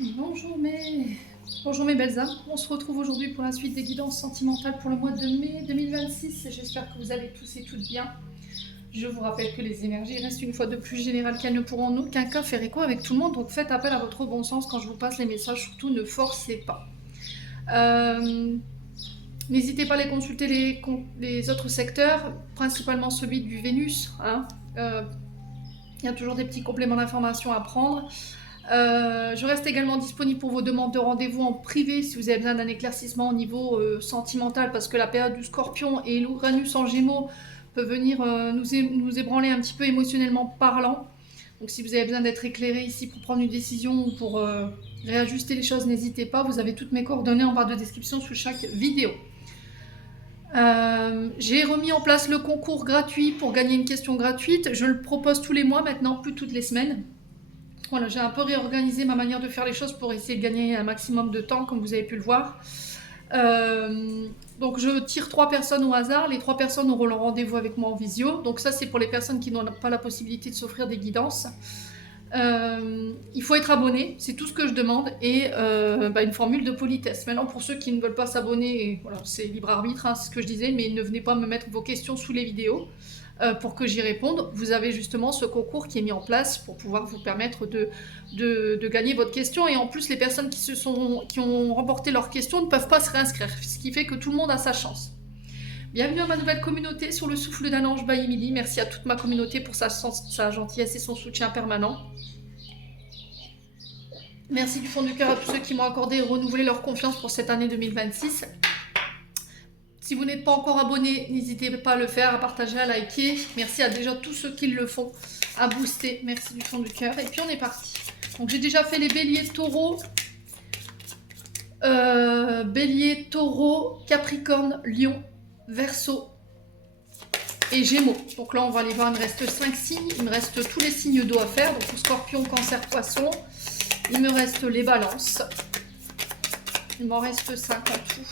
Bonjour mes belles âmes, on se retrouve aujourd'hui pour la suite des guidances sentimentales pour le mois de mai 2026 et j'espère que vous allez tous et toutes bien. Je vous rappelle que les énergies restent une fois de plus générales qu'elles ne pourront en aucun cas faire écho avec tout le monde, donc faites appel à votre bon sens quand je vous passe les messages, surtout ne forcez pas. N'hésitez pas à aller consulter les autres secteurs, principalement celui du Vénus. Il y a toujours des petits compléments d'informations à prendre. Je reste également disponible pour vos demandes de rendez-vous en privé si vous avez besoin d'un éclaircissement au niveau sentimental, parce que la période du Scorpion et l'Uranus en Gémeaux peut venir nous ébranler un petit peu émotionnellement parlant. Donc si vous avez besoin d'être éclairé ici pour prendre une décision ou pour réajuster les choses, n'hésitez pas, vous avez toutes mes coordonnées en barre de description sous chaque vidéo. J'ai remis en place le concours gratuit pour gagner une question gratuite. Je le propose tous les mois maintenant, plus toutes les semaines. Voilà, j'ai un peu réorganisé ma manière de faire les choses pour essayer de gagner un maximum de temps, comme vous avez pu le voir. Donc je tire 3 personnes au hasard. Les 3 personnes auront leur rendez-vous avec moi en visio. Donc ça, c'est pour les personnes qui n'ont pas la possibilité de s'offrir des guidances. Il faut être abonné, c'est tout ce que je demande, et une formule de politesse. Maintenant, pour ceux qui ne veulent pas s'abonner, voilà, c'est libre arbitre, hein, c'est ce que je disais, mais ne venez pas me mettre vos questions sous les vidéos pour que j'y réponde. Vous avez justement ce concours qui est mis en place pour pouvoir vous permettre de gagner votre question, et en plus les personnes qui ont remporté leur question ne peuvent pas se réinscrire, ce qui fait que tout le monde a sa chance. Bienvenue à ma nouvelle communauté sur le souffle d'un ange by Emily. Merci à toute ma communauté pour sa gentillesse et son soutien permanent. Merci du fond du cœur à tous ceux qui m'ont accordé et renouvelé leur confiance pour cette année 2026. Si vous n'êtes pas encore abonné, n'hésitez pas à le faire, à partager, à liker. Merci à déjà tous ceux qui le font, à booster. Merci du fond du cœur. Et puis on est parti. Donc j'ai déjà fait les béliers, taureaux, capricorne, lion, Verseau et Gémeaux. Donc là, on va aller voir, il me reste 5 signes. Il me reste tous les signes d'eau à faire. Donc Scorpion, Cancer, Poisson. Il me reste les balances. Il m'en reste 5 en tout.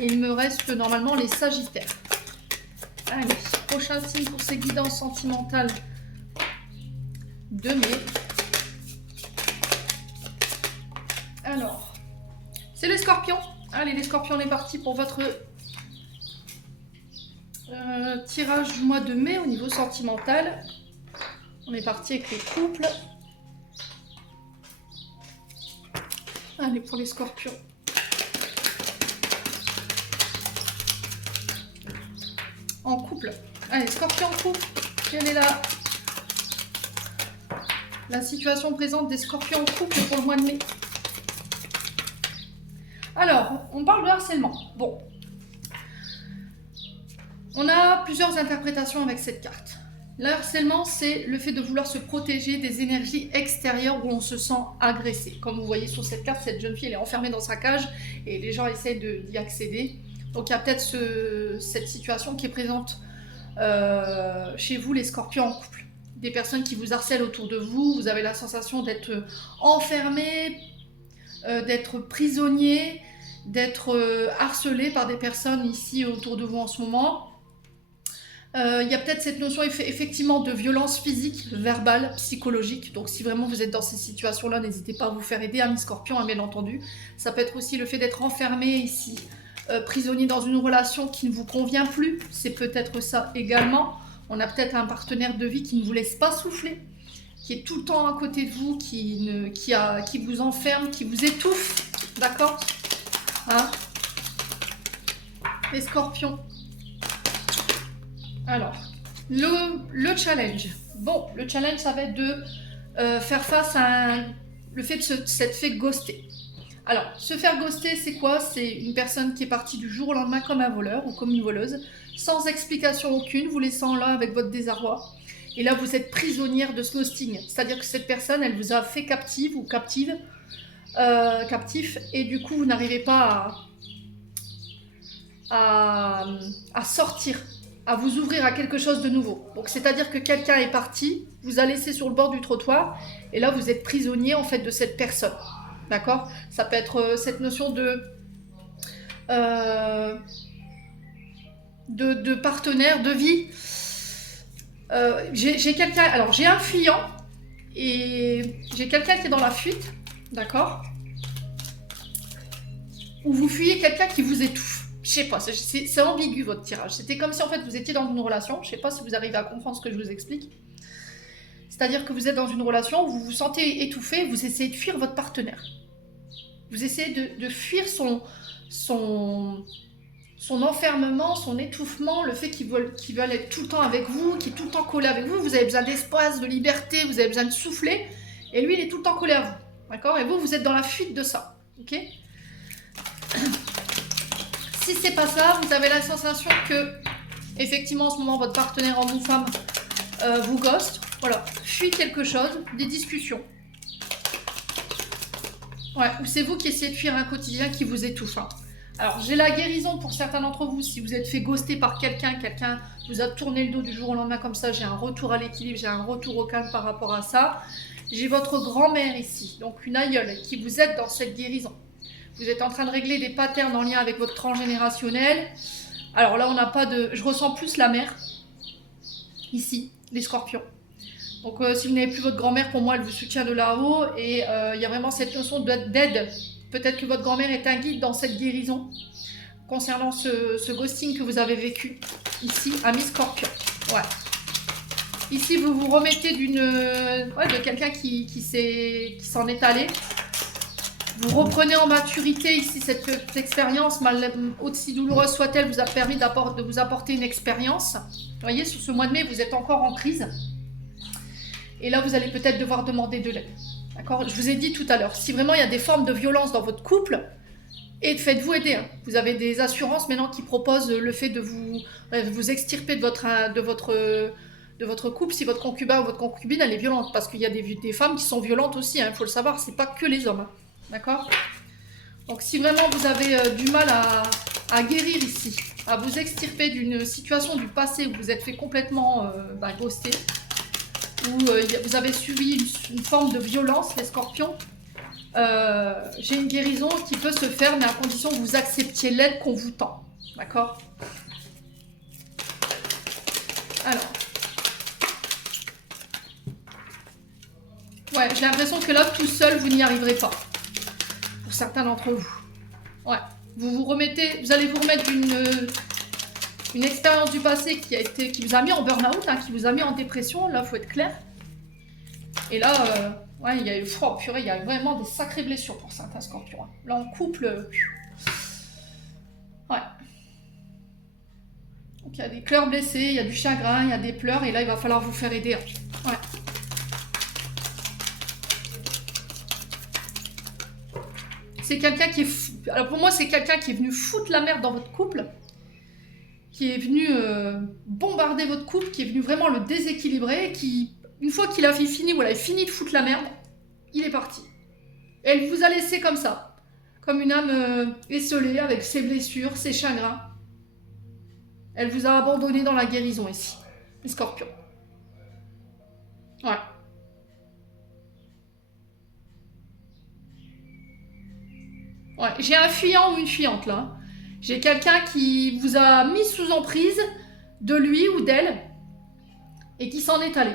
Et il me reste normalement les sagittaires. Allez, prochain signe pour ces guidances sentimentales de mai. Alors, c'est les scorpions. Allez, les scorpions, on est parti pour votre tirage du mois de mai au niveau sentimental. On est parti avec les couples. Allez, pour les scorpions. En couple. Allez, scorpion en couple. Quelle est la situation présente des scorpions en couple pour le mois de mai? Alors, on parle de harcèlement. Bon. On a plusieurs interprétations avec cette carte. Le harcèlement, c'est le fait de vouloir se protéger des énergies extérieures où on se sent agressé. Comme vous voyez sur cette carte, cette jeune fille, elle est enfermée dans sa cage et les gens essaient d'y accéder. Donc il y a peut-être cette situation qui est présente chez vous, les scorpions en couple. Des personnes qui vous harcèlent autour de vous, vous avez la sensation d'être enfermé, d'être prisonnier, d'être harcelé par des personnes ici autour de vous en ce moment. Il y a peut-être cette notion effectivement de violence physique, verbale, psychologique. Donc si vraiment vous êtes dans ces situations-là, n'hésitez pas à vous faire aider, amis scorpions, hein, bien entendu. Ça peut être aussi le fait d'être enfermé ici, prisonnier dans une relation qui ne vous convient plus. C'est peut-être ça également. On a peut-être un partenaire de vie qui ne vous laisse pas souffler, qui est tout le temps à côté de vous, qui vous enferme, qui vous étouffe. D'accord, hein? Les scorpions. Alors, le challenge. Bon, le challenge, ça va être de faire face à le fait de s'être fait ghoster. Alors, se faire ghoster, c'est quoi? C'est une personne qui est partie du jour au lendemain comme un voleur ou comme une voleuse, sans explication aucune, vous laissant là avec votre désarroi. Et là, vous êtes prisonnière de ce ghosting. C'est-à-dire que cette personne, elle vous a fait captive ou captif, et du coup, vous n'arrivez pas à sortir, à vous ouvrir à quelque chose de nouveau. Donc c'est-à-dire que quelqu'un est parti, vous a laissé sur le bord du trottoir, et là vous êtes prisonnier en fait de cette personne. D'accord? Ça peut être cette notion de partenaire, de vie. J'ai quelqu'un, alors j'ai un fuyant, et j'ai quelqu'un qui est dans la fuite, D'accord? Ou vous fuyez quelqu'un qui vous étouffe. Je sais pas, c'est ambigu votre tirage. C'était comme si en fait vous étiez dans une relation. Je sais pas si vous arrivez à comprendre ce que je vous explique. C'est-à-dire que vous êtes dans une relation où vous vous sentez étouffé, vous essayez de fuir votre partenaire. Vous essayez de fuir son enfermement, son étouffement, le fait qu'il veut être tout le temps avec vous, qu'il est tout le temps collé avec vous. Vous avez besoin d'espace, de liberté, vous avez besoin de souffler. Et lui, il est tout le temps collé à vous. D'accord? Et vous, vous êtes dans la fuite de ça. Ok? Si c'est pas ça, vous avez la sensation que, effectivement, en ce moment, votre partenaire homme ou femme vous ghost. Voilà, fuit quelque chose, des discussions. Ouais, ou c'est vous qui essayez de fuir un quotidien qui vous étouffe. Hein. Alors, j'ai la guérison pour certains d'entre vous. Si vous êtes fait ghoster par quelqu'un vous a tourné le dos du jour au lendemain comme ça, j'ai un retour à l'équilibre, j'ai un retour au calme par rapport à ça. J'ai votre grand-mère ici, donc une aïeule, qui vous aide dans cette guérison. Vous êtes en train de régler des patterns en lien avec votre transgénérationnel. Alors là, on n'a pas de... Je ressens plus la mère, ici, les scorpions. Donc si vous n'avez plus votre grand-mère, pour moi, elle vous soutient de là-haut. Et il y a vraiment cette notion d'aide. Peut-être que votre grand-mère est un guide dans cette guérison concernant ce ghosting que vous avez vécu ici, ami Scorpion. Ouais. Ici, vous vous remettez de quelqu'un qui s'en est allé. Vous reprenez en maturité ici cette expérience, aussi douloureuse soit-elle, vous a permis de vous apporter une expérience. Vous voyez, sur ce mois de mai, vous êtes encore en crise. Et là, vous allez peut-être devoir demander de l'aide. D'accord? Je vous ai dit tout à l'heure, si vraiment il y a des formes de violence dans votre couple, faites-vous aider. Hein. Vous avez des assurances maintenant qui proposent le fait de vous extirper de votre couple si votre concubin ou votre concubine elle est violente. Parce qu'il y a des femmes qui sont violentes aussi, il faut le savoir, c'est pas que les hommes. Hein. D'accord? Donc si vraiment vous avez du mal à guérir ici, à vous extirper d'une situation du passé où vous êtes fait complètement ghoster, où vous avez subi une forme de violence, les scorpions, j'ai une guérison qui peut se faire, mais à condition que vous acceptiez l'aide qu'on vous tend. D'accord? Alors. Ouais, j'ai l'impression que là, tout seul, vous n'y arriverez pas. Pour certains d'entre vous. Ouais. Vous allez vous remettre d'une expérience du passé qui vous a mis en burn-out, hein, qui vous a mis en dépression. Là, il faut être clair. Et là, ouais, il y a eu vraiment des sacrées blessures pour certains scorpions. Hein. Là, en couple, ouais. Donc, il y a des cœurs blessés, il y a du chagrin, il y a des pleurs, et là, il va falloir vous faire aider. Hein. Ouais. C'est quelqu'un qui est... Alors, pour moi, c'est quelqu'un qui est venu foutre la merde dans votre couple, qui est venu bombarder votre couple, qui est venu vraiment le déséquilibrer, qui... Une fois qu'il a fini de foutre la merde, il est parti. Et elle vous a laissé comme ça. Comme une âme esselée, avec ses blessures, ses chagrins. Elle vous a abandonné dans la guérison ici. Les scorpions. Ouais. Ouais. J'ai un fuyant ou une fuyante là. J'ai quelqu'un qui vous a mis sous emprise de lui ou d'elle et qui s'en est allé.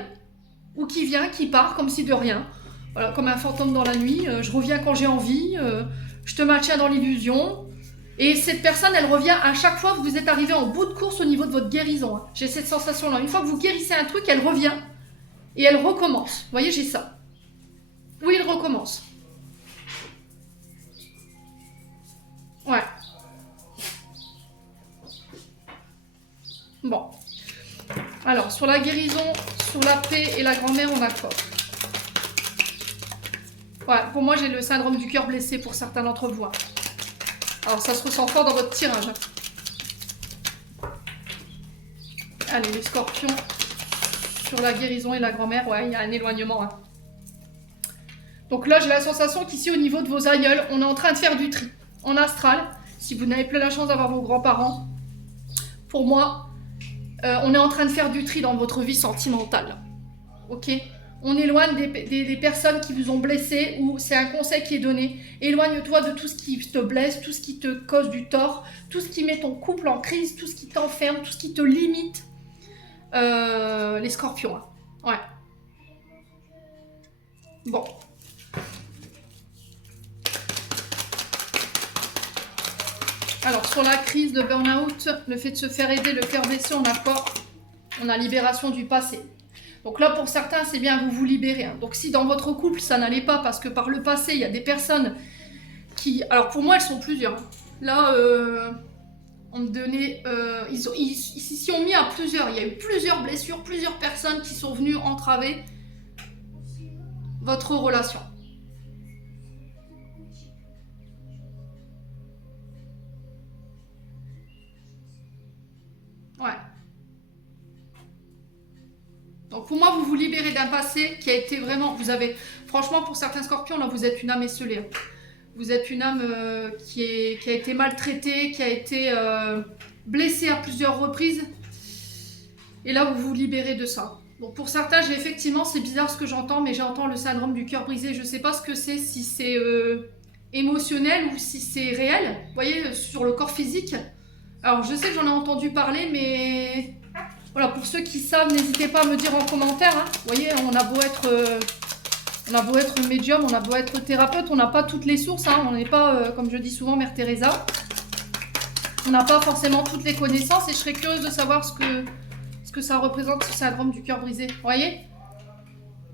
Ou qui vient, qui part, comme si de rien. Voilà, comme un fantôme dans la nuit. Je reviens quand j'ai envie. Je te maintiens dans l'illusion. Et cette personne, elle revient à chaque fois que vous êtes arrivé en bout de course au niveau de votre guérison. Hein. J'ai cette sensation-là. Une fois que vous guérissez un truc, elle revient. Et elle recommence. Vous voyez, j'ai ça. Oui, elle recommence. Ouais. Bon. Alors, sur la guérison, sur la paix et la grand-mère, on a quoi? Ouais, pour moi, j'ai le syndrome du cœur blessé pour certains d'entre vous. Hein. Alors, ça se ressent fort dans votre tirage. Hein. Allez, les scorpions, sur la guérison et la grand-mère, ouais, il y a un éloignement. Hein. Donc là, j'ai la sensation qu'ici, au niveau de vos aïeuls, on est en train de faire du tri. En astral, si vous n'avez plus la chance d'avoir vos grands-parents, pour moi... on est en train de faire du tri dans votre vie sentimentale. Ok? On éloigne des personnes qui vous ont blessé ou c'est un conseil qui est donné. Éloigne-toi de tout ce qui te blesse, tout ce qui te cause du tort, tout ce qui met ton couple en crise, tout ce qui t'enferme, tout ce qui te limite. Les scorpions. Hein. Ouais. Bon. Alors, sur la crise, le burn-out, le fait de se faire aider, le cœur blessé, on a quoi? On a libération du passé. Donc là, pour certains, c'est bien, vous vous libérez. Hein. Donc si dans votre couple, ça n'allait pas, parce que par le passé, il y a des personnes qui... Alors pour moi, elles sont plusieurs. Là, on me donnait... ils s'y ont mis à plusieurs. Il y a eu plusieurs blessures, plusieurs personnes qui sont venues entraver votre relation. Ouais. Donc pour moi, vous vous libérez d'un passé qui a été vraiment... Vous avez... Franchement, pour certains scorpions, là, vous êtes une âme esseulée. Hein. Vous êtes une âme qui a été maltraitée, qui a été blessée à plusieurs reprises. Et là, vous vous libérez de ça. Donc pour certains, effectivement, c'est bizarre ce que j'entends, mais j'entends le syndrome du cœur brisé. Je ne sais pas ce que c'est, si c'est émotionnel ou si c'est réel. Vous voyez, sur le corps physique. Alors, je sais que j'en ai entendu parler, mais... Voilà, pour ceux qui savent, n'hésitez pas à me dire en commentaire. Hein. Vous voyez, on a beau être médium, on a beau être thérapeute, on n'a pas toutes les sources. Hein. On n'est pas, comme je dis souvent, Mère Teresa. On n'a pas forcément toutes les connaissances et je serais curieuse de savoir ce que ça représente, ce syndrome du cœur brisé. Vous voyez?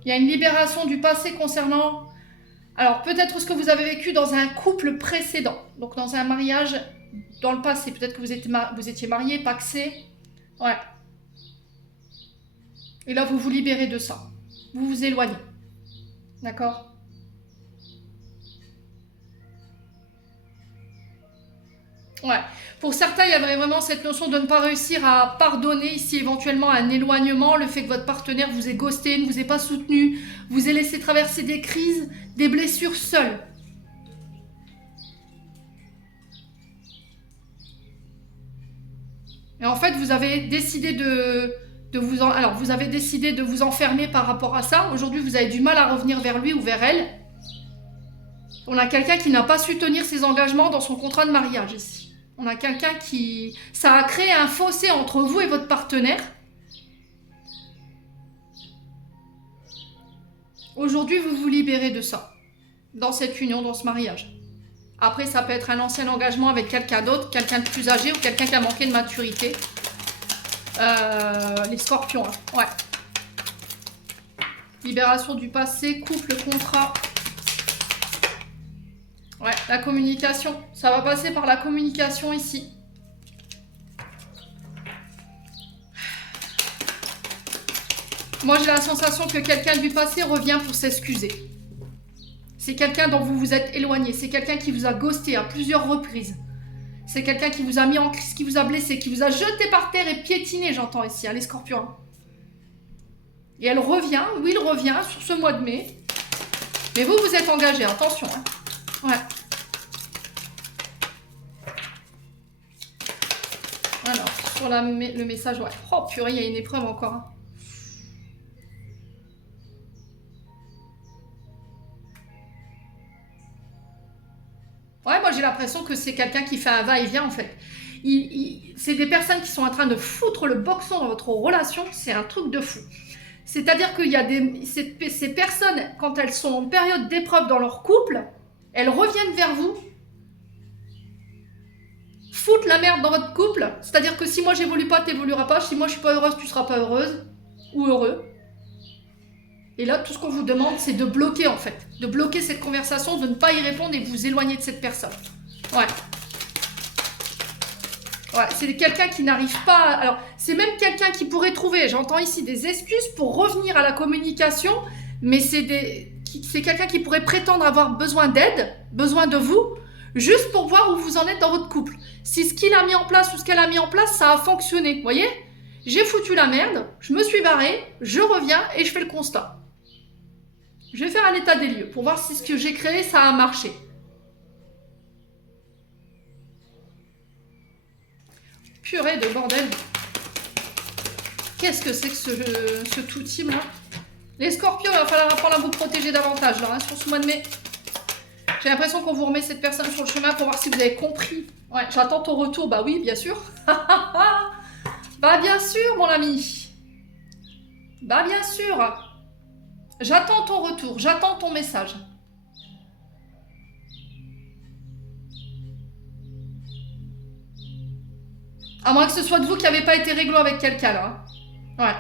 Il y a une libération du passé concernant... Alors, peut-être ce que vous avez vécu dans un couple précédent. Donc, dans un mariage dans le passé. Peut-être que vous étiez marié, pacsé. Ouais. Et là, vous vous libérez de ça. Vous vous éloignez. D'accord? Ouais. Pour certains, il y avait vraiment cette notion de ne pas réussir à pardonner ici éventuellement un éloignement, le fait que votre partenaire vous ait ghosté, ne vous ait pas soutenu, vous ait laissé traverser des crises, des blessures seul. Et en fait, vous avez décidé vous avez décidé de vous enfermer par rapport à ça. Aujourd'hui, vous avez du mal à revenir vers lui ou vers elle. On a quelqu'un qui n'a pas su tenir ses engagements dans son contrat de mariage ici. On a quelqu'un qui... Ça a créé un fossé entre vous et votre partenaire. Aujourd'hui, vous vous libérez de ça. Dans cette union, dans ce mariage. Après, ça peut être un ancien engagement avec quelqu'un d'autre, quelqu'un de plus âgé ou quelqu'un qui a manqué de maturité. Les scorpions, hein. Ouais. Libération du passé, couple, contrat. Ouais, la communication. Ça va passer par la communication ici. Moi, j'ai la sensation que quelqu'un du passé revient pour s'excuser. C'est quelqu'un dont vous vous êtes éloigné. C'est quelqu'un qui vous a ghosté à plusieurs reprises. C'est quelqu'un qui vous a mis en crise, qui vous a blessé, qui vous a jeté par terre et piétiné, j'entends ici, hein, les scorpions. Et elle revient, oui, il revient sur ce mois de mai. Mais vous, vous êtes engagé, attention. Hein. Ouais. Alors, sur le message, ouais. Oh purée, il y a une épreuve encore. Hein. Ouais, moi j'ai l'impression que c'est quelqu'un qui fait un va-et-vient en fait. C'est des personnes qui sont en train de foutre le boxon dans votre relation, c'est un truc de fou. C'est-à-dire qu'il y a ces personnes, quand elles sont en période d'épreuve dans leur couple, elles reviennent vers vous, foutent la merde dans votre couple. C'est-à-dire que si moi j'évolue pas, t'évolueras pas. Si moi je suis pas heureuse, tu seras pas heureuse ou heureux. Et là, tout ce qu'on vous demande, c'est de bloquer en fait. De bloquer cette conversation, de ne pas y répondre et de vous éloigner de cette personne. Ouais. Ouais, c'est quelqu'un qui n'arrive pas... Alors, c'est même quelqu'un qui pourrait trouver, j'entends ici, des excuses pour revenir à la communication, mais c'est quelqu'un qui pourrait prétendre avoir besoin d'aide, besoin de vous, juste pour voir où vous en êtes dans votre couple. Si ce qu'il a mis en place ou ce qu'elle a mis en place, ça a fonctionné, vous voyez? J'ai foutu la merde, je me suis barrée, je reviens et je fais le constat. Je vais faire un état des lieux pour voir si ce que j'ai créé, ça a marché. Purée de bordel. Qu'est-ce que c'est que ce tout team là? Les scorpions, il va falloir apprendre à vous protéger davantage là, hein, sur ce mois de mai. J'ai l'impression qu'on vous remet cette personne sur le chemin pour voir si vous avez compris. Ouais, j'attends ton retour. Bah oui, bien sûr. Bah bien sûr, mon ami. Bah bien sûr. J'attends ton retour, j'attends ton message. À moins que ce soit de vous qui n'avez pas été réglo avec quelqu'un, là. Ouais.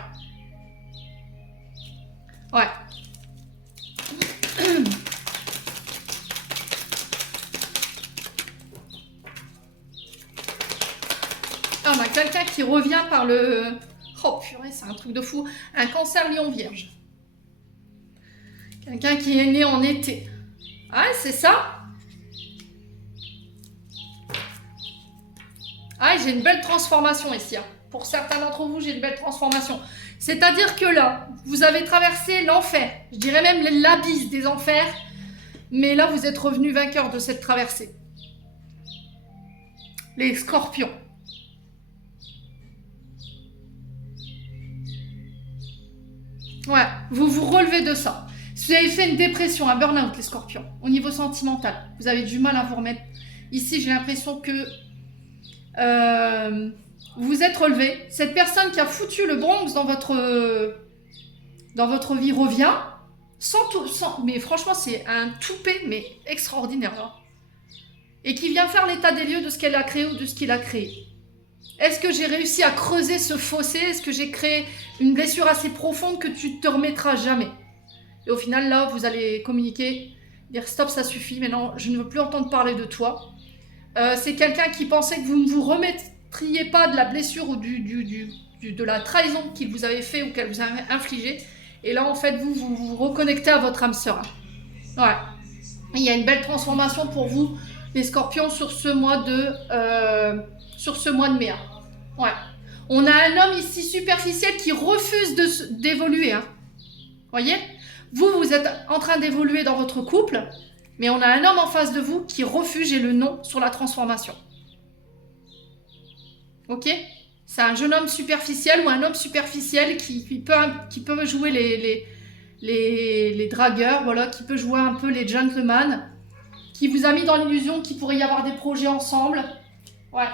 Ouais. Ah, on a quelqu'un qui revient par le... Oh purée, c'est un truc de fou. Un cancer lion vierge. Quelqu'un qui est né en été. Ah, c'est ça? Ah, j'ai une belle transformation ici. Hein. Pour certains d'entre vous, j'ai une belle transformation. C'est-à-dire que là, vous avez traversé l'enfer. Je dirais même l'abysse des enfers. Mais là, vous êtes revenu vainqueur de cette traversée. Les scorpions. Ouais, vous vous relevez de ça. Si vous avez fait une dépression, un burn-out, les scorpions, au niveau sentimental, vous avez du mal à vous remettre. Ici, j'ai l'impression que vous vous êtes relevé. Cette personne qui a foutu le Bronx dans votre vie revient. Mais franchement, c'est un toupet, mais extraordinaire. Hein. Et qui vient faire l'état des lieux de ce qu'elle a créé ou de ce qu'il a créé. Est-ce que j'ai réussi à creuser ce fossé? Est-ce que j'ai créé une blessure assez profonde que tu ne te remettras jamais? Et au final, là, vous allez communiquer, dire stop, ça suffit, maintenant, je ne veux plus entendre parler de toi. C'est quelqu'un qui pensait que vous ne vous remettriez pas de la blessure ou de la trahison qu'il vous avait fait ou qu'elle vous avait infligée. Et là, en fait, vous reconnectez à votre âme sœur. Ouais. Il y a une belle transformation pour vous, les scorpions, sur ce mois de mai. Hein. Ouais. On a un homme ici superficiel qui refuse d'évoluer. Hein. Voyez? Vous êtes en train d'évoluer dans votre couple, mais on a un homme en face de vous qui refuse, j'ai le nom, sur la transformation. Ok? C'est un jeune homme superficiel ou un homme superficiel qui peut jouer les dragueurs, voilà, qui peut jouer un peu les gentlemen, qui vous a mis dans l'illusion qu'il pourrait y avoir des projets ensemble. Ouais.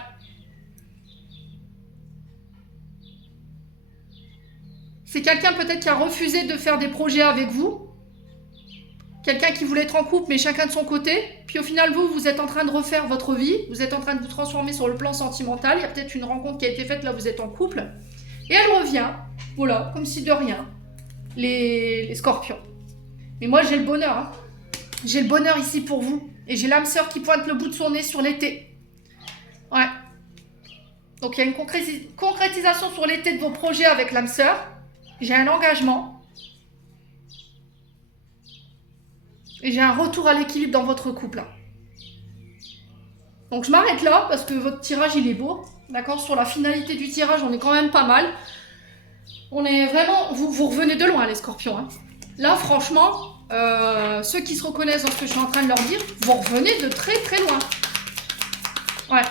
C'est quelqu'un peut-être qui a refusé de faire des projets avec vous. Quelqu'un qui voulait être en couple, mais chacun de son côté. Puis au final, vous êtes en train de refaire votre vie. Vous êtes en train de vous transformer sur le plan sentimental. Il y a peut-être une rencontre qui a été faite, là vous êtes en couple. Et elle revient, voilà, comme si de rien. Les scorpions. Mais moi, j'ai le bonheur. Hein. J'ai le bonheur ici pour vous. Et j'ai l'âme sœur qui pointe le bout de son nez sur l'été. Ouais. Donc il y a une concrétisation sur l'été de vos projets avec l'âme sœur. J'ai un engagement. Et j'ai un retour à l'équilibre dans votre couple. Donc je m'arrête là parce que votre tirage il est beau. D'accord? Sur la finalité du tirage, on est quand même pas mal. On est vraiment... Vous revenez de loin les scorpions. Hein. Là franchement, ceux qui se reconnaissent dans ce que je suis en train de leur dire, vous revenez de très très loin. Ouais.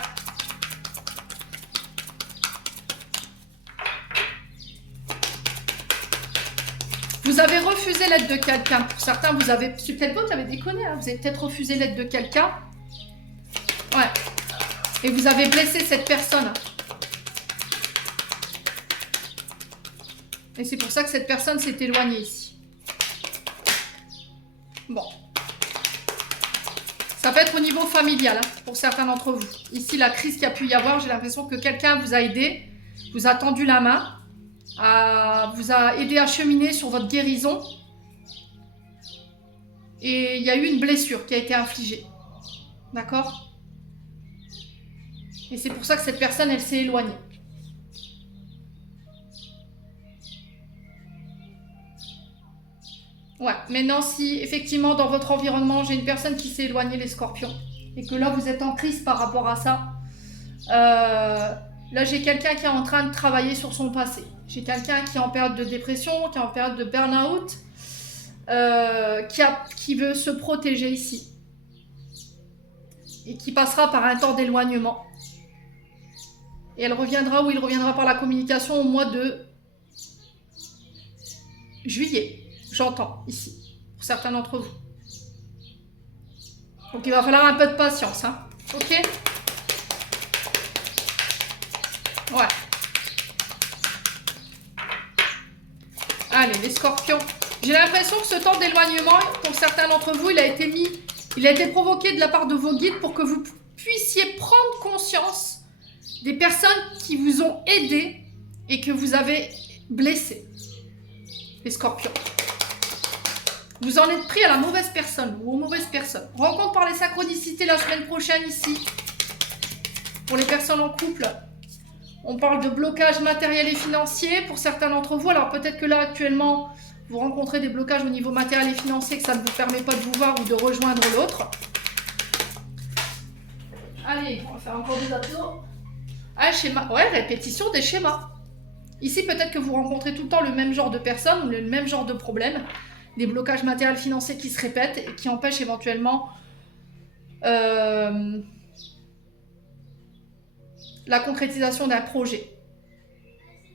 Vous avez refusé l'aide de quelqu'un. Pour certains, c'est peut-être vous qui avez déconné. Hein. Vous avez peut-être refusé l'aide de quelqu'un. Ouais. Et vous avez blessé cette personne. Et c'est pour ça que cette personne s'est éloignée ici. Bon. Ça peut être au niveau familial, hein, pour certains d'entre vous. Ici, la crise qu'il y a pu y avoir, j'ai l'impression que quelqu'un vous a aidé, vous a tendu la main. Vous a aidé à cheminer sur votre guérison et il y a eu une blessure qui a été infligée. D'accord? Et c'est pour ça que cette personne, elle s'est éloignée. Ouais, maintenant si effectivement dans votre environnement, j'ai une personne qui s'est éloignée, les scorpions, et que là vous êtes en crise par rapport à ça, là j'ai quelqu'un qui est en train de travailler sur son passé. J'ai quelqu'un qui est en période de dépression, qui est en période de burn-out, qui veut se protéger ici. Et qui passera par un temps d'éloignement. Et elle reviendra, ou il reviendra par la communication au mois de juillet. J'entends ici, pour certains d'entre vous. Donc il va falloir un peu de patience, hein. Ok? Ouais. Allez, les scorpions. J'ai l'impression que ce temps d'éloignement, pour certains d'entre vous, il a été provoqué de la part de vos guides pour que vous puissiez prendre conscience des personnes qui vous ont aidé et que vous avez blessé. Les scorpions. Vous en êtes pris à la mauvaise personne ou aux mauvaises personnes. Rencontre par les synchronicités la semaine prochaine ici. Pour les personnes en couple, on parle de blocage matériel et financier pour certains d'entre vous. Alors peut-être que là actuellement, vous rencontrez des blocages au niveau matériel et financier, que ça ne vous permet pas de vous voir ou de rejoindre l'autre. Allez, on va faire encore des abdos. Ah, schéma. Ouais, répétition des schémas. Ici, peut-être que vous rencontrez tout le temps le même genre de personnes ou le même genre de problème. Des blocages matériels financiers qui se répètent et qui empêchent éventuellement la concrétisation d'un projet.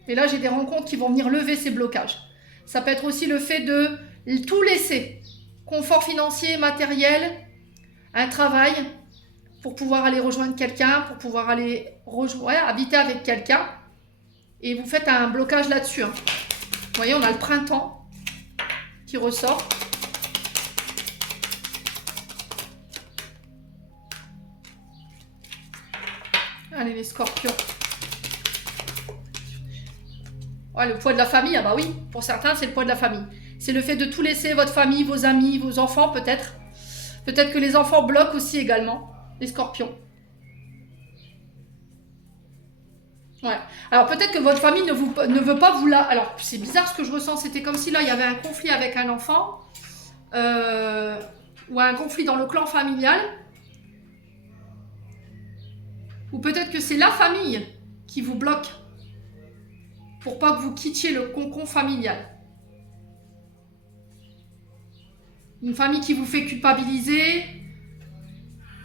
Et là, j'ai des rencontres qui vont venir lever ces blocages. Ça peut être aussi le fait de tout laisser. Confort financier, matériel, un travail pour pouvoir aller rejoindre quelqu'un, pour pouvoir aller habiter avec quelqu'un. Et vous faites un blocage là-dessus. Hein. Vous voyez, on a le printemps qui ressort. Allez, les scorpions. Ouais, le poids de la famille, ah bah oui, pour certains, c'est le poids de la famille. C'est le fait de tout laisser, votre famille, vos amis, vos enfants peut-être. Peut-être que les enfants bloquent aussi également, les scorpions. Ouais. Alors peut-être que votre famille ne veut pas vous la... Alors c'est bizarre ce que je ressens, c'était comme si là il y avait un conflit avec un enfant ou un conflit dans le clan familial. Ou peut-être que c'est la famille qui vous bloque pour pas que vous quittiez le cocon familial. Une famille qui vous fait culpabiliser.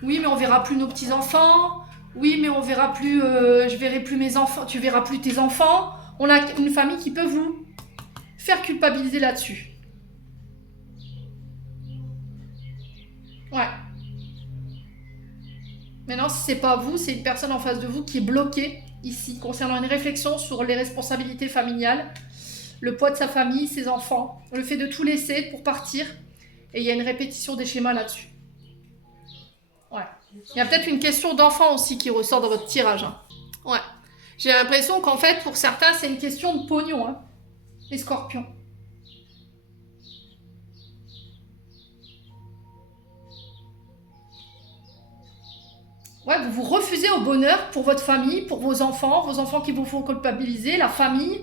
Oui, mais on verra plus nos petits-enfants. Oui, mais on verra plus, je verrai plus mes enfants, tu verras plus tes enfants. On a une famille qui peut vous faire culpabiliser là-dessus. Ouais. Maintenant, si c'est pas vous, c'est une personne en face de vous qui est bloquée ici, concernant une réflexion sur les responsabilités familiales, le poids de sa famille, ses enfants, le fait de tout laisser pour partir. Et il y a une répétition des schémas là-dessus. Ouais. Il y a peut-être une question d'enfant aussi qui ressort dans votre tirage. Hein. Ouais. J'ai l'impression qu'en fait, pour certains, c'est une question de pognon, hein, les scorpions. Ouais, vous vous refusez au bonheur pour votre famille, pour vos enfants qui vous font culpabiliser, la famille.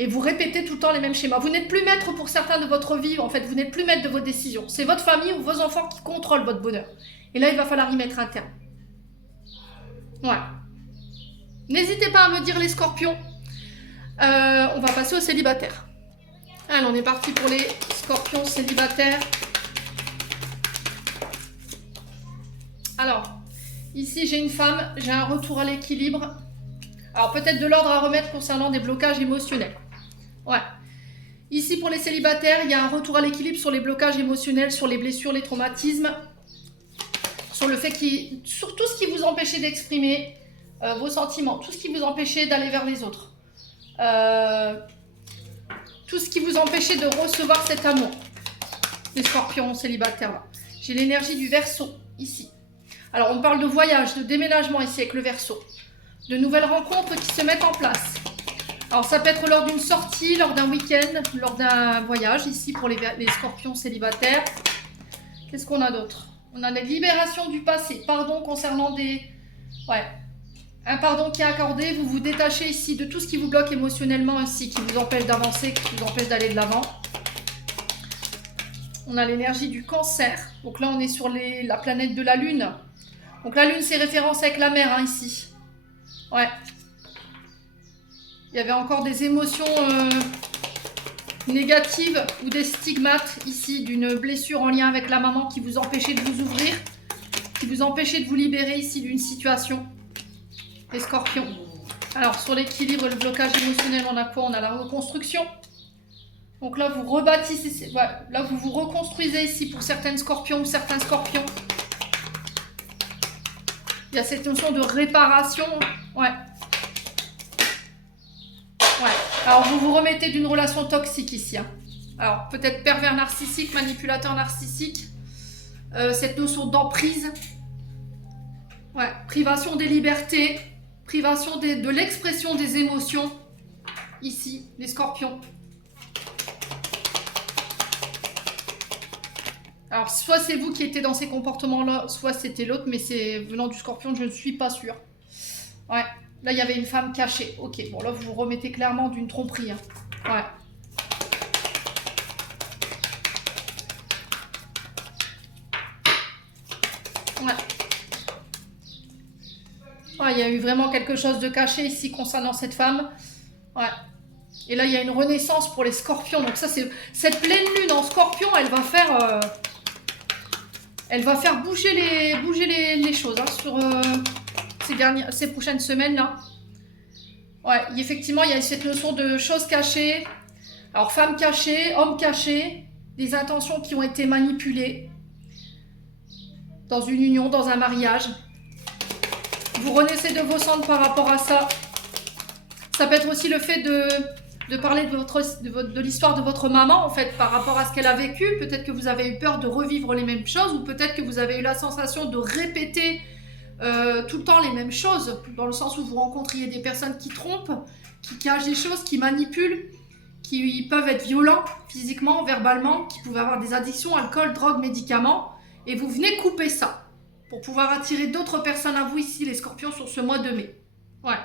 Et vous répétez tout le temps les mêmes schémas. Vous n'êtes plus maître pour certains de votre vie, en fait, vous n'êtes plus maître de vos décisions. C'est votre famille ou vos enfants qui contrôlent votre bonheur. Et là, il va falloir y mettre un terme. Ouais. N'hésitez pas à me dire les scorpions. On va passer aux célibataires. Allez, on est parti pour les scorpions célibataires. Alors, ici, j'ai une femme, j'ai un retour à l'équilibre. Alors, peut-être de l'ordre à remettre concernant des blocages émotionnels. Ouais. Ici, pour les célibataires, il y a un retour à l'équilibre sur les blocages émotionnels, sur les blessures, les traumatismes, sur le fait sur tout ce qui vous empêchait d'exprimer vos sentiments, tout ce qui vous empêchait d'aller vers les autres, tout ce qui vous empêchait de recevoir cet amour. Les scorpions célibataires, là. J'ai l'énergie du Verseau, ici. Alors, on parle de voyage, de déménagement ici avec le Verseau. De nouvelles rencontres qui se mettent en place. Alors, ça peut être lors d'une sortie, lors d'un week-end, lors d'un voyage, ici, pour les scorpions célibataires. Qu'est-ce qu'on a d'autre? On a la libération du passé, pardon concernant des... Ouais, un pardon qui est accordé, vous vous détachez ici de tout ce qui vous bloque émotionnellement ici, qui vous empêche d'avancer, qui vous empêche d'aller de l'avant. On a l'énergie du Cancer, donc là on est sur la planète de la Lune. Donc la Lune c'est référence avec la mer, hein, ici. Ouais. Il y avait encore des émotions négatives ou des stigmates ici d'une blessure en lien avec la maman qui vous empêchait de vous ouvrir, qui vous empêchait de vous libérer ici d'une situation. Les scorpions. Alors sur l'équilibre et le blocage émotionnel, on a quoi? On a la reconstruction. Donc là vous rebâtissez, ouais, là vous vous reconstruisez ici pour certaines scorpions ou certains scorpions. Il y a cette notion de réparation. Ouais. Ouais. Alors, vous vous remettez d'une relation toxique ici. Hein. Alors, peut-être pervers narcissique, manipulateur narcissique. Cette notion d'emprise. Ouais. Privation des libertés. Privation de l'expression des émotions. Ici, les scorpions. Alors, soit c'est vous qui étiez dans ces comportements-là, soit c'était l'autre, mais c'est venant du scorpion, je ne suis pas sûre. Ouais, là, il y avait une femme cachée. Ok, bon, là, vous vous remettez clairement d'une tromperie. Hein. Ouais. Ouais. Ouais, il y a eu vraiment quelque chose de caché ici concernant cette femme. Ouais. Et là, il y a une renaissance pour les scorpions. Donc ça, c'est cette pleine lune en scorpion, elle va faire bouger les choses hein, sur ces prochaines semaines-là. Ouais, effectivement, il y a cette notion de choses cachées. Alors, femmes cachées, hommes cachés, des intentions qui ont été manipulées dans une union, dans un mariage. Vous renaissez de vos cendres par rapport à ça. Ça peut être aussi le fait de parler de l'histoire de votre maman, en fait, par rapport à ce qu'elle a vécu. Peut-être que vous avez eu peur de revivre les mêmes choses, ou peut-être que vous avez eu la sensation de répéter tout le temps les mêmes choses, dans le sens où vous rencontriez des personnes qui trompent, qui cachent des choses, qui manipulent, qui peuvent être violents physiquement, verbalement, qui peuvent avoir des addictions, alcool, drogue, médicaments, et vous venez couper ça pour pouvoir attirer d'autres personnes à vous ici, les scorpions, sur ce mois de mai. Ouais.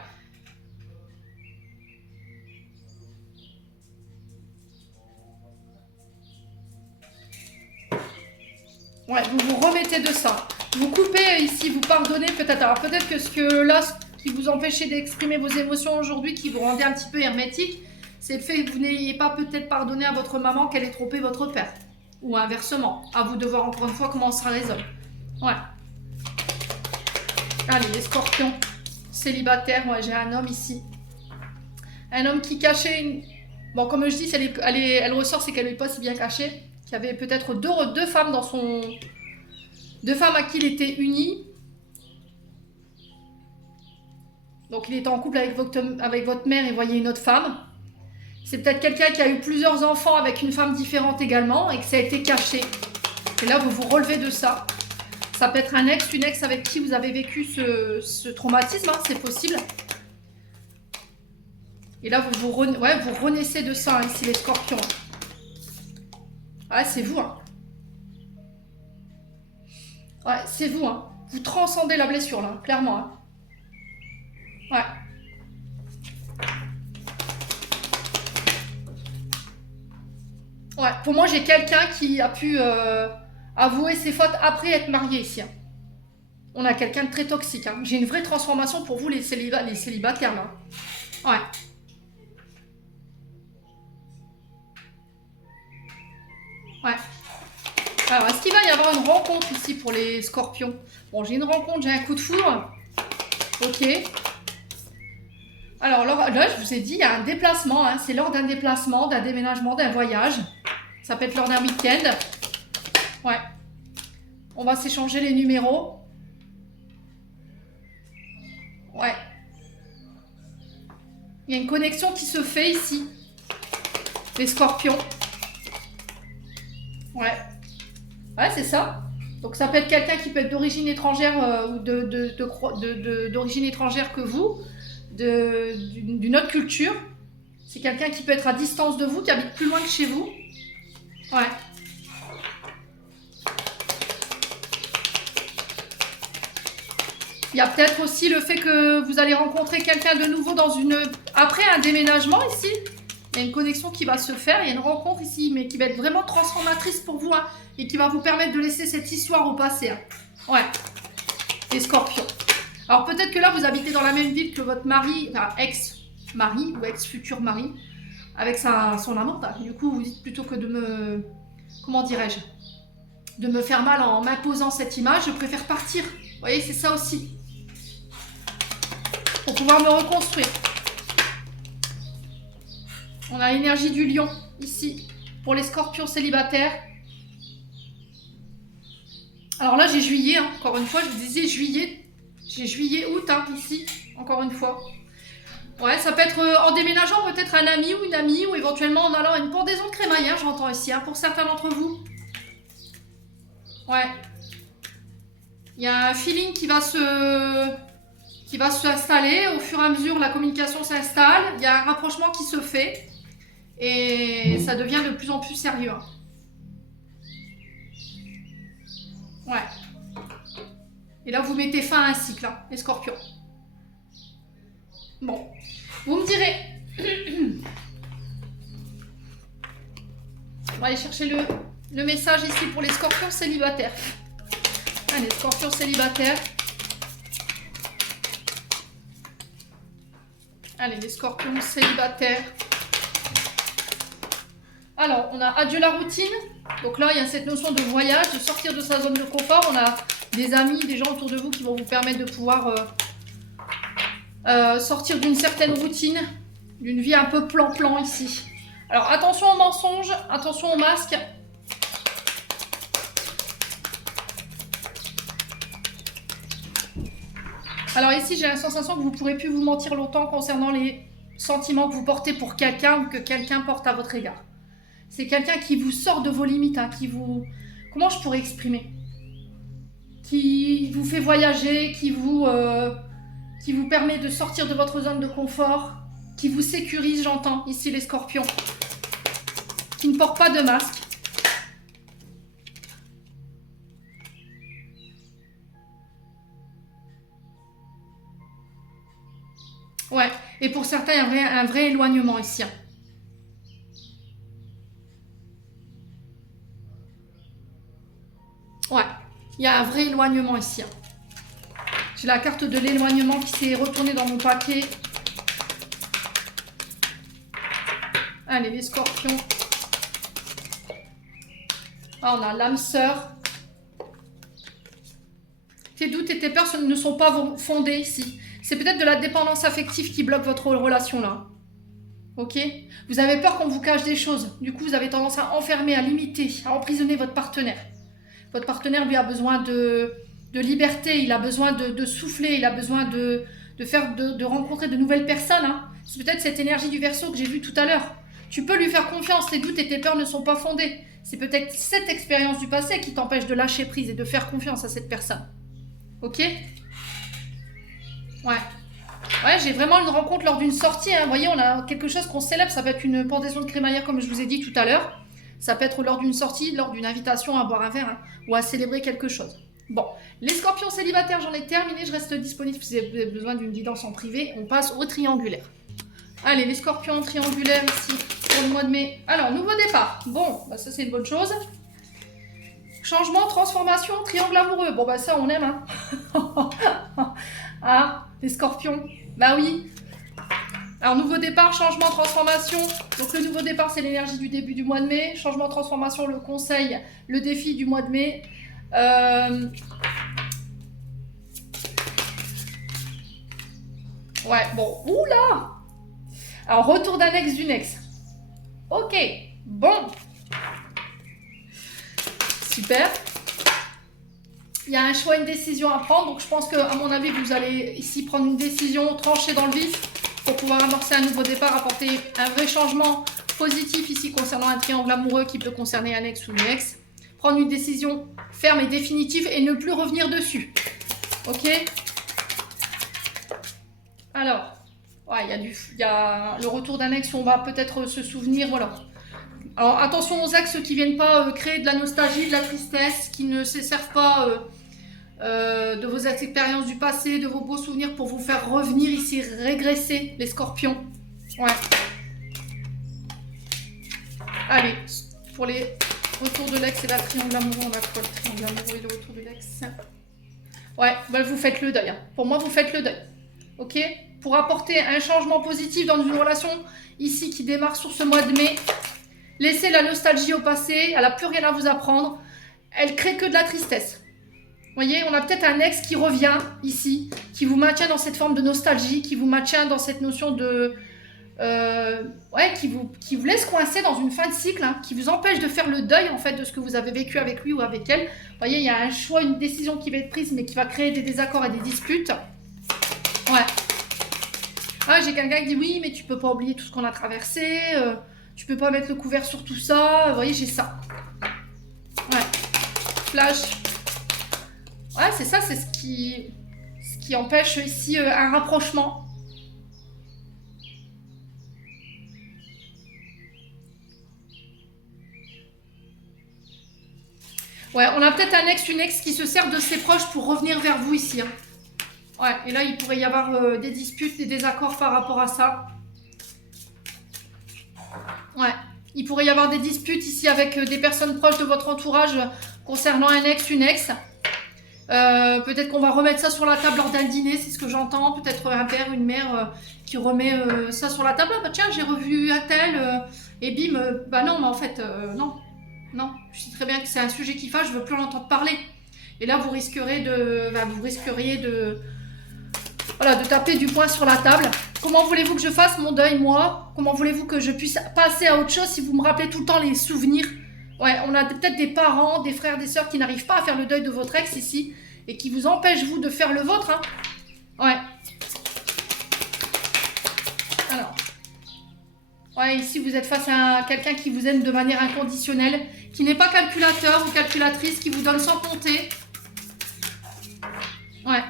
Ouais, vous vous remettez de ça. Vous coupez ici, vous pardonnez peut-être. Alors peut-être que ce qui vous empêchait d'exprimer vos émotions aujourd'hui, qui vous rendait un petit peu hermétique, c'est le fait que vous n'ayez pas peut-être pardonné à votre maman qu'elle ait trompé votre père. Ou inversement. À vous de voir encore une fois comment on se résolve. Ouais. Allez, les scorpions. Célibataires, ouais, j'ai un homme ici. Un homme qui cachait une... Bon, comme je dis, elle ressort, c'est qu'elle n'est pas si bien cachée. Qu'il y avait peut-être deux femmes dans son... Deux femmes à qui il était uni. Donc il était en couple avec votre mère et voyait une autre femme. C'est peut-être quelqu'un qui a eu plusieurs enfants avec une femme différente également et que ça a été caché. Et là, vous vous relevez de ça. Ça peut être un ex, une ex avec qui vous avez vécu ce traumatisme, hein, c'est possible. Et là, vous renaissez de ça, hein, ici, les scorpions. Ouais, c'est vous, hein. Ouais, c'est vous, hein. Vous transcendez la blessure, là, clairement, hein. Ouais. Ouais, pour moi, j'ai quelqu'un qui a pu avouer ses fautes après être marié ici, hein. On a quelqu'un de très toxique, hein. J'ai une vraie transformation pour vous, les célibataires, là. Ouais. Ouais. Alors, est-ce qu'il va y avoir une rencontre ici pour les scorpions? Bon, j'ai une rencontre, j'ai un coup de foudre. Ok. Alors, là, je vous ai dit, il y a un déplacement. Hein. C'est lors d'un déplacement, d'un déménagement, d'un voyage. Ça peut être lors d'un week-end. Ouais. On va s'échanger les numéros. Ouais. Il y a une connexion qui se fait ici. Les scorpions. Ouais. Ouais, c'est ça. Donc ça peut être quelqu'un qui peut être d'origine étrangère ou d'origine étrangère que vous, d'une autre culture. C'est quelqu'un qui peut être à distance de vous, qui habite plus loin que chez vous. Ouais. Il y a peut-être aussi le fait que vous allez rencontrer quelqu'un de nouveau après un déménagement ici. Il y a une connexion qui va se faire, il y a une rencontre ici, mais qui va être vraiment transformatrice pour vous, hein, et qui va vous permettre de laisser cette histoire au passé. Hein. Ouais, les scorpions. Alors peut-être que là, vous habitez dans la même ville que votre mari, enfin ex-mari ou ex-futur mari, avec son amant. Du coup, vous dites plutôt que de me... Comment dirais-je? De me faire mal en m'imposant cette image, je préfère partir. Vous voyez, c'est ça aussi. Pour pouvoir me reconstruire. On a l'énergie du lion, ici, pour les scorpions célibataires. Alors là, j'ai juillet, hein, encore une fois, je vous disais juillet. J'ai juillet, août, hein, ici, encore une fois. Ouais, ça peut être en déménageant peut-être un ami ou une amie, ou éventuellement en allant à une pendaison de crémaillère, j'entends ici, hein, pour certains d'entre vous. Ouais. Il y a un feeling qui va qui va s'installer. Au fur et à mesure, la communication s'installe. Il y a un rapprochement qui se fait. Et ça devient de plus en plus sérieux. Hein. Ouais. Et là, vous mettez fin à un cycle, hein, les scorpions. Bon. Vous me direz... On va aller chercher le message ici pour les scorpions célibataires. Allez, scorpions célibataires. Allez, les scorpions célibataires. Alors, on a adieu la routine. Donc là, il y a cette notion de voyage, de sortir de sa zone de confort. On a des amis, des gens autour de vous qui vont vous permettre de pouvoir sortir d'une certaine routine, d'une vie un peu plan-plan ici. Alors, attention aux mensonges, attention aux masques. Alors ici, j'ai la sensation que vous ne pourrez plus vous mentir longtemps concernant les sentiments que vous portez pour quelqu'un ou que quelqu'un porte à votre égard. C'est quelqu'un qui vous sort de vos limites, hein, qui vous... Comment je pourrais exprimer? Qui vous fait voyager, qui vous permet de sortir de votre zone de confort, qui vous sécurise, j'entends, ici les scorpions, qui ne portent pas de masque. Ouais, et pour certains, il y a un vrai éloignement ici. Hein. Ouais, il y a un vrai éloignement ici. Hein. J'ai la carte de l'éloignement qui s'est retournée dans mon paquet. Allez, les scorpions. Ah, on a l'âme sœur. Tes doutes et tes peurs ne sont pas fondés ici. C'est peut-être de la dépendance affective qui bloque votre relation là. Ok? Vous avez peur qu'on vous cache des choses. Du coup, vous avez tendance à enfermer, à limiter, à emprisonner votre partenaire. Votre partenaire, lui, a besoin de liberté, il a besoin de souffler, il a besoin de rencontrer de nouvelles personnes. Hein. C'est peut-être cette énergie du Verseau que j'ai vue tout à l'heure. Tu peux lui faire confiance, tes doutes et tes peurs ne sont pas fondés. C'est peut-être cette expérience du passé qui t'empêche de lâcher prise et de faire confiance à cette personne. Ok? Ouais. Ouais, j'ai vraiment une rencontre lors d'une sortie. Hein. Vous voyez, on a quelque chose qu'on célèbre. Ça peut être une pendaison de crémaillère, comme je vous ai dit tout à l'heure. Ça peut être lors d'une sortie, lors d'une invitation à boire un verre, hein, ou à célébrer quelque chose. Bon, les scorpions célibataires, j'en ai terminé. Je reste disponible si vous avez besoin d'une guidance en privé. On passe au triangulaire. Allez, les scorpions triangulaires ici pour le mois de mai. Alors, nouveau départ. Bon, bah ça c'est une bonne chose. Changement, transformation, triangle amoureux. Bon, bah ça on aime, hein. Ah, les scorpions. Bah oui. Alors, nouveau départ, changement, transformation. Donc, le nouveau départ, c'est l'énergie du début du mois de mai. Changement, transformation, le conseil, le défi du mois de mai. Ouais, bon. Oula! Alors, retour d'un ex d'une ex. Ok, bon. Super. Il y a un choix, une décision à prendre. Donc, je pense qu'à mon avis, vous allez ici prendre une décision, trancher dans le vif pour pouvoir amorcer un nouveau départ, apporter un vrai changement positif ici concernant un triangle amoureux qui peut concerner un ex ou une ex. Prendre une décision ferme et définitive et ne plus revenir dessus. Ok? Alors, ouais, il y a le retour d'un ex où on va peut-être se souvenir, voilà. Alors, attention aux ex qui ne viennent pas créer de la nostalgie, de la tristesse, qui ne se servent pas de vos expériences du passé, de vos beaux souvenirs pour vous faire revenir ici, régresser, les scorpions. Ouais. Allez, pour les retours de l'ex et la triangle amoureux, on a quoi le triangle amoureux et le retour de l'ex? Ouais, bah, vous faites le deuil. Hein. Pour moi, vous faites le deuil. Ok? Pour apporter un changement positif dans une relation ici qui démarre sur ce mois de mai. Laissez la nostalgie au passé, elle n'a plus rien à vous apprendre. Elle crée que de la tristesse. Vous voyez, on a peut-être un ex qui revient ici, qui vous maintient dans cette forme de nostalgie, qui vous maintient dans cette notion de... ouais, qui vous laisse coincer dans une fin de cycle, hein, qui vous empêche de faire le deuil en fait de ce que vous avez vécu avec lui ou avec elle. Vous voyez, il y a un choix, une décision qui va être prise, mais qui va créer des désaccords et des disputes. Ouais. Ah, j'ai quelqu'un qui dit oui, mais tu peux pas oublier tout ce qu'on a traversé, tu peux pas mettre le couvert sur tout ça. Vous voyez, j'ai ça. Ouais. Flash. Ouais, c'est ça, c'est ce Ce qui empêche ici un rapprochement. Ouais, on a peut-être un ex, une ex qui se sert de ses proches pour revenir vers vous ici. Hein. Ouais, et là, il pourrait y avoir des disputes, des désaccords par rapport à ça. Ouais, il pourrait y avoir des disputes ici avec des personnes proches de votre entourage concernant un ex, une ex. Peut-être qu'on va remettre ça sur la table lors d'un dîner, c'est ce que j'entends. Peut-être un père, une mère qui remet ça sur la table. Ah bah tiens, j'ai revu un tel, et bim, bah non, mais en fait, non. Non, je sais très bien que c'est un sujet qui fâche, je veux plus en entendre parler. Et là, vous risqueriez voilà, de taper du poing sur la table. Comment voulez-vous que je fasse mon deuil, moi? Comment voulez-vous que je puisse passer à autre chose si vous me rappelez tout le temps les souvenirs? Ouais, on a peut-être des parents, des frères, des sœurs qui n'arrivent pas à faire le deuil de votre ex ici et qui vous empêchent, vous, de faire le vôtre. Hein. Ouais. Alors. Ouais, ici, vous êtes face à quelqu'un qui vous aime de manière inconditionnelle, qui n'est pas calculateur ou calculatrice, qui vous donne sans compter. Ouais.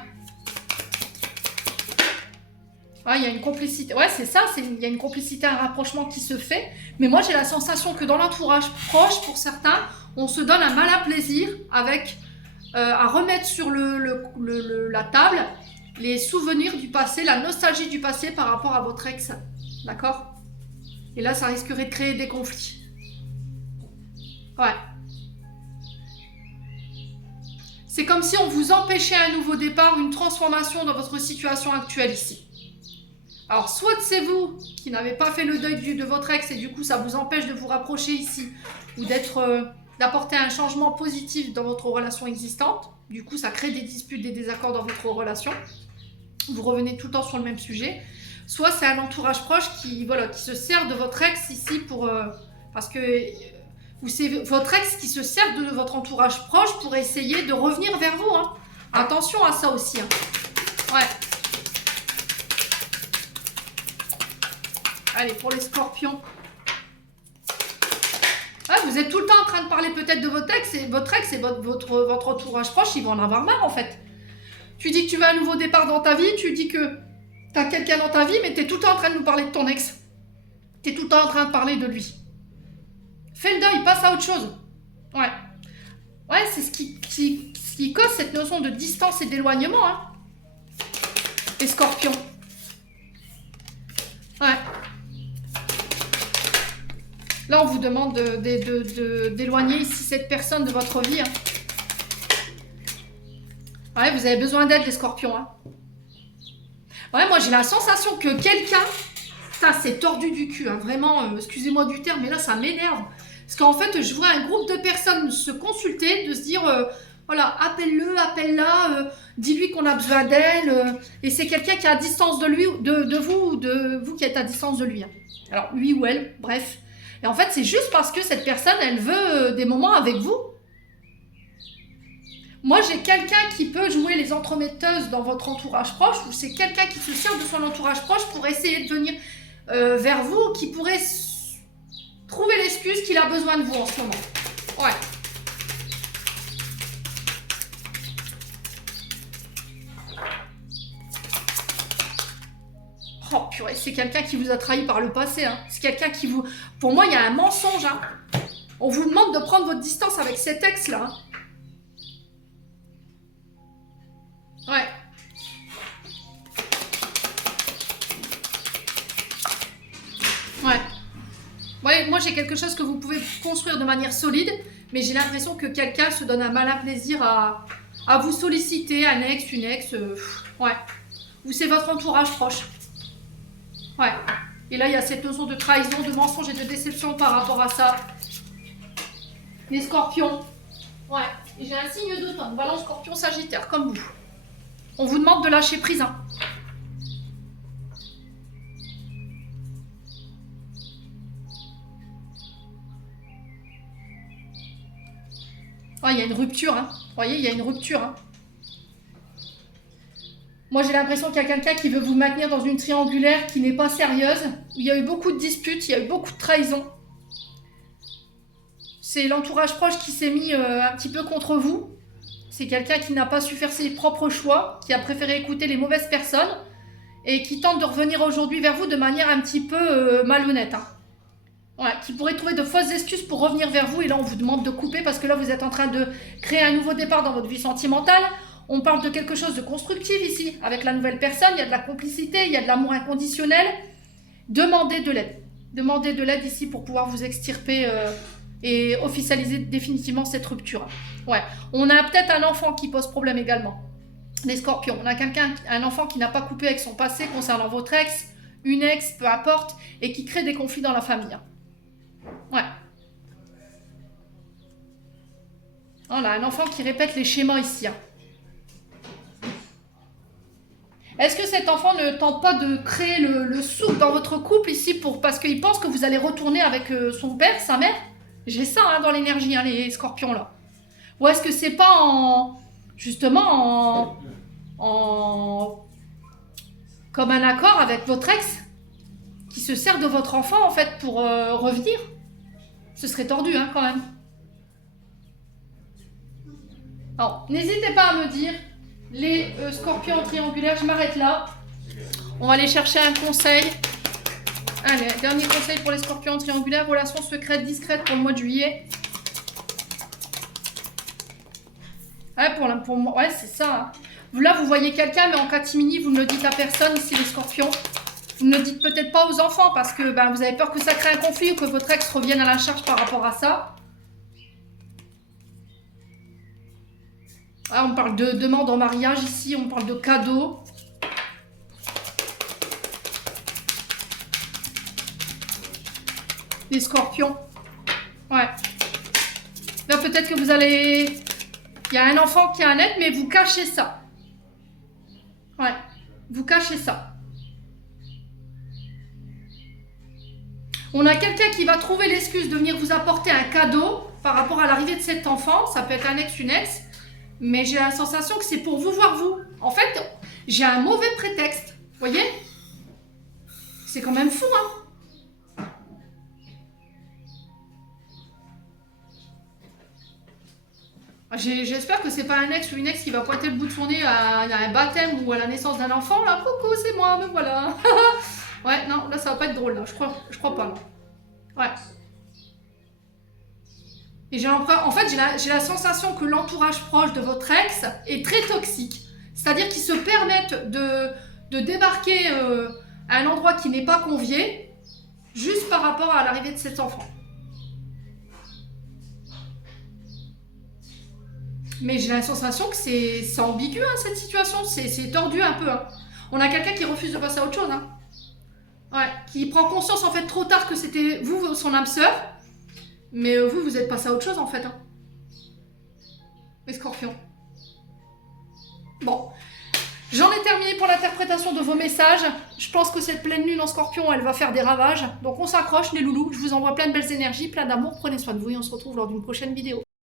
Ouais, il y a une complicité. Ouais, c'est ça, il y a une complicité, un rapprochement qui se fait. Mais moi, j'ai la sensation que dans l'entourage proche, pour certains, on se donne un malin plaisir avec à remettre sur la table les souvenirs du passé, la nostalgie du passé par rapport à votre ex. D'accord ? Et là, ça risquerait de créer des conflits. Ouais. C'est comme si on vous empêchait un nouveau départ, une transformation dans votre situation actuelle ici. Alors, soit c'est vous qui n'avez pas fait le deuil de votre ex et du coup, ça vous empêche de vous rapprocher ici ou d'apporter un changement positif dans votre relation existante. Du coup, ça crée des disputes, des désaccords dans votre relation. Vous revenez tout le temps sur le même sujet. Soit c'est un entourage proche qui se sert de votre ex ici parce que c'est votre ex qui se sert de votre entourage proche pour essayer de revenir vers vous. Hein. Attention à ça aussi. Hein. Ouais. Allez, pour les scorpions. Ah, vous êtes tout le temps en train de parler peut-être de votre ex et votre entourage proche, ils vont en avoir marre en fait. Tu dis que tu veux un nouveau départ dans ta vie, tu dis que t'as quelqu'un dans ta vie, mais t'es tout le temps en train de nous parler de ton ex. T'es tout le temps en train de parler de lui. Fais le deuil, passe à autre chose. Ouais. Ouais, c'est ce qui cause cette notion de distance et d'éloignement. Hein. Les scorpions. Ouais. Là, on vous demande d'éloigner ici cette personne de votre vie. Hein. Ouais, vous avez besoin d'aide, les scorpions. Hein. Ouais, moi, j'ai la sensation que quelqu'un... Ça, c'est tordu du cul. Hein. Vraiment, excusez-moi du terme, mais là, ça m'énerve. Parce qu'en fait, je vois un groupe de personnes se consulter, de se dire... voilà, appelle-le, appelle-la, dis-lui qu'on a besoin d'elle. Et c'est quelqu'un qui est à distance de lui, de vous, ou de vous qui êtes à distance de lui. Hein. Alors, lui ou elle, bref. Et en fait, c'est juste parce que cette personne, elle veut des moments avec vous. Moi, j'ai quelqu'un qui peut jouer les entremetteuses dans votre entourage proche, ou c'est quelqu'un qui se sert de son entourage proche pour essayer de venir vers vous, qui pourrait trouver l'excuse qu'il a besoin de vous en ce moment. Ouais. Oh purée, c'est quelqu'un qui vous a trahi par le passé. Hein. C'est quelqu'un qui vous... Pour moi, il y a un mensonge. Hein. On vous demande de prendre votre distance avec cet ex-là. Hein. Ouais. Ouais. Ouais, moi, j'ai quelque chose que vous pouvez construire de manière solide, mais j'ai l'impression que quelqu'un se donne un malin plaisir à vous solliciter, un ex, une ex. Ouais. Ou c'est votre entourage proche. Ouais. Et là, il y a cette notion de trahison, de mensonge et de déception par rapport à ça. Les scorpions. Ouais. Et j'ai un signe d'automne. Balance, scorpion, sagittaire, comme vous. On vous demande de lâcher prise. Hein. Ouais, il y a une rupture. Hein. Vous voyez, il y a une rupture. Hein. Moi, j'ai l'impression qu'il y a quelqu'un qui veut vous maintenir dans une triangulaire qui n'est pas sérieuse. Où il y a eu beaucoup de disputes, il y a eu beaucoup de trahisons. C'est l'entourage proche qui s'est mis un petit peu contre vous. C'est quelqu'un qui n'a pas su faire ses propres choix, qui a préféré écouter les mauvaises personnes et qui tente de revenir aujourd'hui vers vous de manière un petit peu malhonnête. Hein. Ouais, qui pourrait trouver de fausses excuses pour revenir vers vous et là on vous demande de couper parce que là vous êtes en train de créer un nouveau départ dans votre vie sentimentale. On parle de quelque chose de constructif ici. Avec la nouvelle personne, il y a de la complicité, il y a de l'amour inconditionnel. Demandez de l'aide. Demandez de l'aide ici pour pouvoir vous extirper et officialiser définitivement cette rupture. Ouais, on a peut-être un enfant qui pose problème également. Les scorpions, on a un enfant qui n'a pas coupé avec son passé concernant votre ex, une ex, peu importe, et qui crée des conflits dans la famille. Ouais. On a un enfant qui répète les schémas ici. Hein. Est-ce que cet enfant ne tente pas de créer le souk dans votre couple ici parce qu'il pense que vous allez retourner avec son père, sa mère? J'ai ça hein, dans l'énergie, hein, les scorpions là. Ou est-ce que c'est pas justement comme un accord avec votre ex qui se sert de votre enfant en fait pour revenir? Ce serait tordu hein, quand même. Alors, n'hésitez pas à me dire, les scorpions triangulaires, je m'arrête là. On va aller chercher un conseil. Allez, dernier conseil pour les scorpions triangulaires, relations secrètes, discrètes pour le mois de juillet. Ouais, pour moi, ouais, c'est ça. Hein. Là, vous voyez quelqu'un, mais en catimini, vous ne le dites à personne, ici les scorpions. Vous ne le dites peut-être pas aux enfants parce que vous avez peur que ça crée un conflit ou que votre ex revienne à la charge par rapport à ça. Ah, on parle de demande en mariage ici, on parle de cadeaux. Les scorpions. Ouais. Là, peut-être que vous allez... Il y a un enfant qui a un être, mais vous cachez ça. Ouais. Vous cachez ça. On a quelqu'un qui va trouver l'excuse de venir vous apporter un cadeau par rapport à l'arrivée de cet enfant. Ça peut être un ex, une ex. Mais j'ai la sensation que c'est pour vous voir vous. En fait, j'ai un mauvais prétexte. Vous voyez? C'est quand même fou, hein? J'espère que c'est pas un ex ou une ex qui va pointer le bout de son nez à un baptême ou à la naissance d'un enfant. Là, coucou, c'est moi, me voilà. Ouais, non, là, ça va pas être drôle. Là. Je crois pas. Là. Ouais. Et en fait, j'ai la sensation que l'entourage proche de votre ex est très toxique. C'est-à-dire qu'ils se permettent de débarquer à un endroit qui n'est pas convié, juste par rapport à l'arrivée de cet enfant. Mais j'ai la sensation que c'est ambigu, hein, cette situation. C'est tordu un peu. Hein. On a quelqu'un qui refuse de passer à autre chose. Hein. Ouais, qui prend conscience en fait trop tard que c'était vous, son âme sœur. Mais vous êtes passé à autre chose en fait. Hein. Les scorpions. Bon. J'en ai terminé pour l'interprétation de vos messages. Je pense que cette pleine lune en scorpion, elle va faire des ravages. Donc on s'accroche les loulous. Je vous envoie plein de belles énergies, plein d'amour. Prenez soin de vous et on se retrouve lors d'une prochaine vidéo.